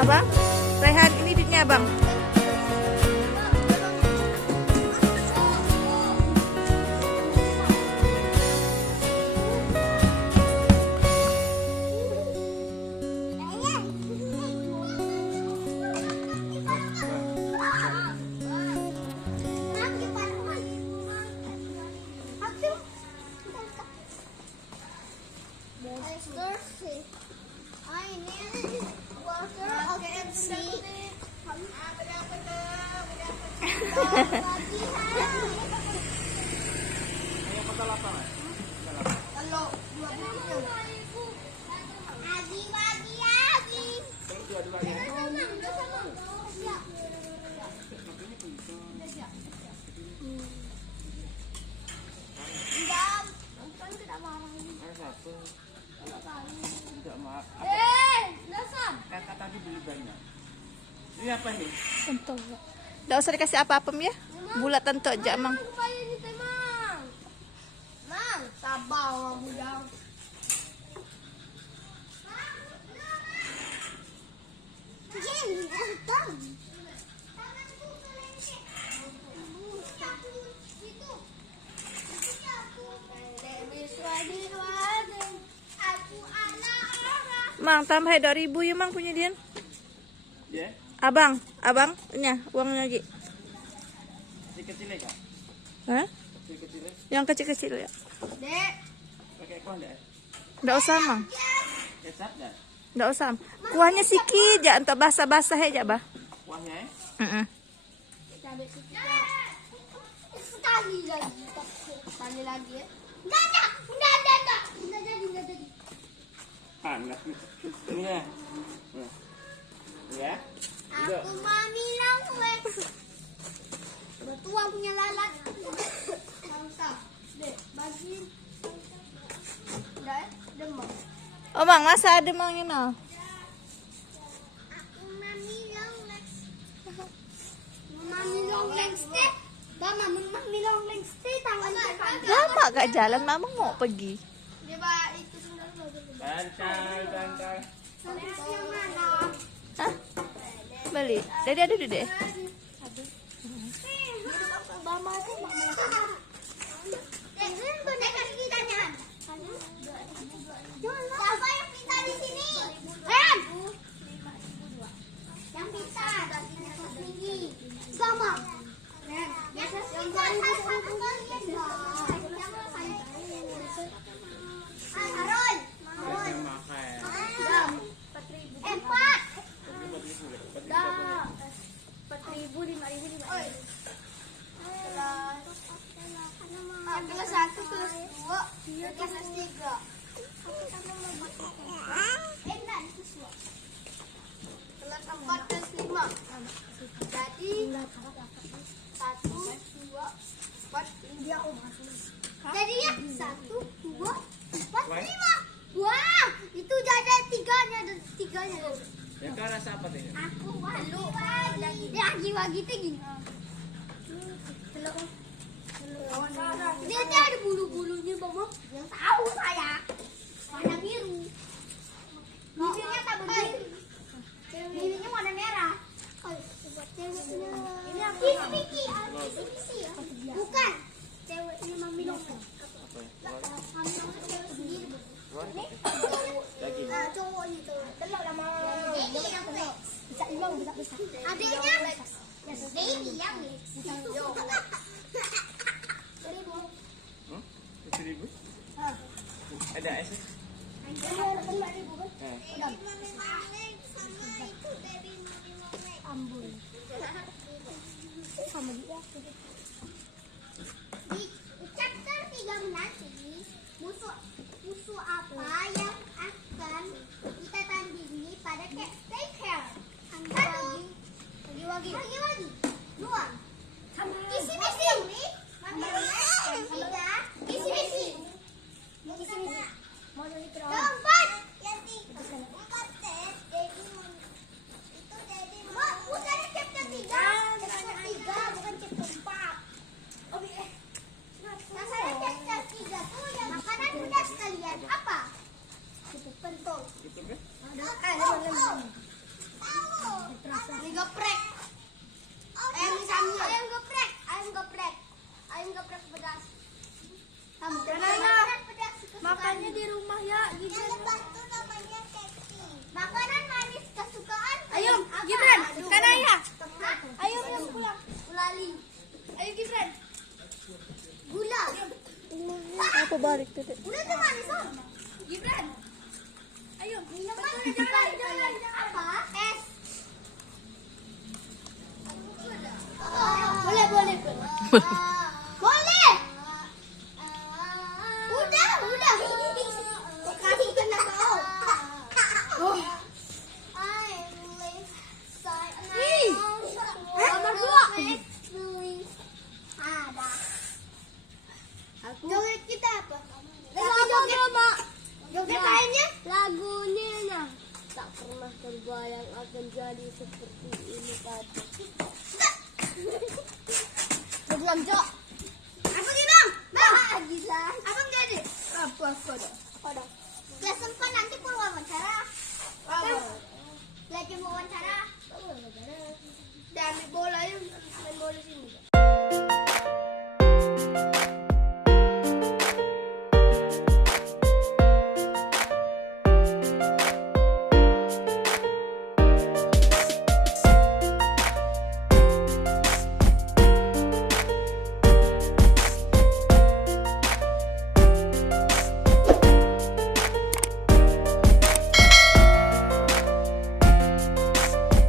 Abang, Rehan ini duitnya abang. Kakak tadi beli banyak. Ini apa nih? Tentu. Nggak usah dikasih apa-apa ya. Bulat tentu aja, Mang. Mang, sabar orang bujang. Mang, tambah 2.000 ya, Mang, punya dia. Ya. Abang, ini uangnya lagi. Kecil-kecil ya? Hah? Kecil-kecil. Yang kecil-kecil ya. Dek, Pakai kuah enggak? Nggak usah, Mang. Kecap enggak? Nggak usah. Kuahnya sikit aja untuk basah-basah aja, Bah. Kuahnya ya? sekali lagi. Sekali lagi ya. Enggak jadi. Panas. Ini ya. Ya. Aku mami lang wek. Betua punya lalat. Mantap. Dek, bagi. Udah ya? Demam. Oh, Mang, masa ada Mang ini? Aku mami long legs. Mami long legs deh. Mama, mami long legs deh. Tangan depan. Lama gak jalan, Mama mau pergi. Dia bah itu sudah dulu. Santai. Sampai yang mana? Hah? Balik. Dede ada dede. Mama tuh mama. Ini boneka kitanya. Siapa yang pintar di sini? Ren. Yang pintar. Tinggi. Sama. Ren. Yang pintar satu kalian dong. Harun. Yang makan. 4. Dah. 4.000, 5.000, 5.000. Kelas 1, kelas 2, kelas 3. Enggak, kelas 2. Kelas 4, kelas 5. Jadi 1, 2, 4, 5. Jadi ya 1, 2, 4, 5. Wah, itu ada tiganya. Yang kau rasa apa tadi? Aku lagi tinggi. Dia ada bulu-bulunya, Mama. Yang tahu saya. Warna biru. Bibirnya tak begini. Bibirnya warna merah. Ini apa? Kisi-kisi ya? Bukan. Ceweknya Mami Long. Ini cowoknya itu. Telok lama. Ini yang bisa imam, bisa. Adanya baby yang Seribu? Ada es? Ambul. Sama dia. Di chapter 3 nanti musuh apa yang akan kita tandingi pada take care. Lagi. Dua. Kisi-misi. Tiga. Kisi-misi. Keempat. Empat tes. Mak, bukan chapter 3. Chapter 3 bukan chapter 4. Nah, chapter 3 tuh yang makanan mudah sekalian. Apa? Pentol. Gitu kan? Tahu. Mie geprek. Ayam samyang. Ayam geprek. Ayam geprek. Ayam geprek pedas. Kamu pedas. Makannya di rumah ya, Yang satu namanya keki. Makanan manis kesukaan. Ayo, Apa? Gibran, Aduh. kan ayah. Hah? Ayo yang pulang. Ulali. Ayo Gibran. Gula. Aku balik tuh. Udah tuh manis oh. Gibran. Ayo. Minuman jangan. Apa? Es. Boleh. Boleh. Udah. Kok kasih kena kau? Nomor 2. Ada. Joget kita apa? Joget lainnya? Lagunya tak pernah terbayang akan jadi seperti ini tadi. Belum, Cok. Apa sih, Bang? Bang. Gila. Apa jadi? Apa dong? Ada. Kelas 4 nanti perlu wawancara. Lagi mau wawancara. Dan bola yang main bola sini.